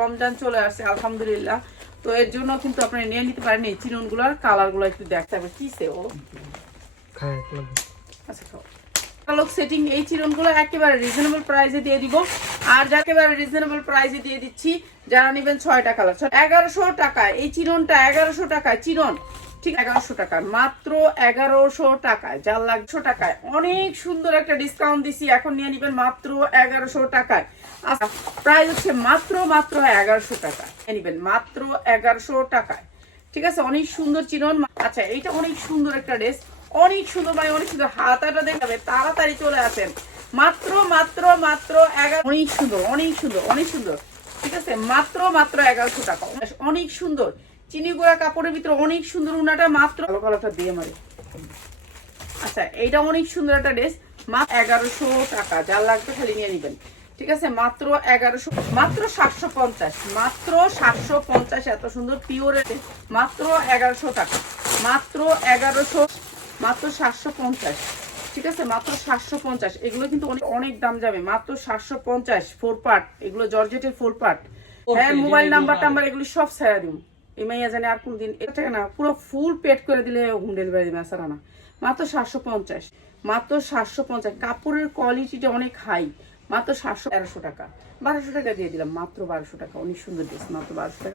রমজান চলে আসে আলহামদুলিল্লাহ। তো এর জন্য কিন্তু আপনি নিয়ে নিতে পারেন এই চিরনগুলোর কালারগুলো একটু দেখতে হবে। কি সে ও? আচ্ছা খাও। কালক সেটিং এই চিরনগুলো একেবারে রিজনেবল প্রাইসে দিয়ে দিব। আর যা একেবারে রিজনেবল প্রাইসে দিয়ে দিচ্ছি যারা নেবেন ছয়টা কালার এগারোশো টাকা এই চিরনটা এগারোশো টাকায় চিরন। ঠিক এগারোশো টাকায় মাত্র এগারোশো টাকায়, যার লাগশো টাকায়। অনেক সুন্দর একটা ডিসকাউন্ট দিছি, এখন নিয়ে নিবেন মাত্র এগারোশো টাকায়। আচ্ছা প্রাইস হচ্ছে মাত্র মাত্র এগারোশো টাকা নিয়ে নিবেন মাত্র এগারোশো টাকায়। ঠিক আছে, অনেক সুন্দর চিরন আচ্ছা এইটা অনেক সুন্দর একটা ড্রেস অনেক সুন্দর মানে অনেক সুন্দর। হাতাটা দেখাবে, তাড়াতাড়ি চলে আসেন। মাত্র মাত্র মাত্র এগারো অনেক সুন্দর অনেক সুন্দর অনেক সুন্দর। ঠিক আছে, মাত্র মাত্র এগারোশো টাকা। অনেক সুন্দর। চিনি গোড়া কাপড়ের ভিতরে অনেক সুন্দর উনাটা মাত্র কালো কালারটা দিয়ে মারি। আচ্ছা এইটা অনেক সুন্দর একটা ড্রেস। মাত্র এগারোশো টাকা যার লাগবে খালি নিয়ে নেবেন। ঠিক আছে মাত্র এগারোশো মাত্র সাতশো পঞ্চাশ মাত্র সাতশো পঞ্চাশ এত সুন্দর পিওরের মাত্র এগারোশো টাকা মাত্র এগারোশো মাত্র সাতশো পঞ্চাশ। ঠিক আছে মাত্র সাতশো পঞ্চাশ। এগুলো কিন্তু অনেক অনেক দাম যাবে। মাত্র সাতশো পঞ্চাশ ফোর পার্ট এগুলো জর্জেটের ফোর পার্ট হ্যাঁ মোবাইল নাম্বার টাম্বার এগুলো সব ছাড়া দিব। এই মাইয়া জানে আর কোন দিন এটা না, পুরো ফুল পেট করে দিলে হুন্ডেল বাড়ি সারা না মাত্র সাতশো পঞ্চাশ। মাত্র সাতশো পঞ্চাশ। কাপড়ের কোয়ালিটিটা অনেক হাই মাত্র সাতশো তেরোশো টাকা। বারোশো টাকা দিয়ে দিলাম, মাত্র বারোশো টাকা। অনেক সুন্দর ড্রেস মাত্র বারোশো টাকা।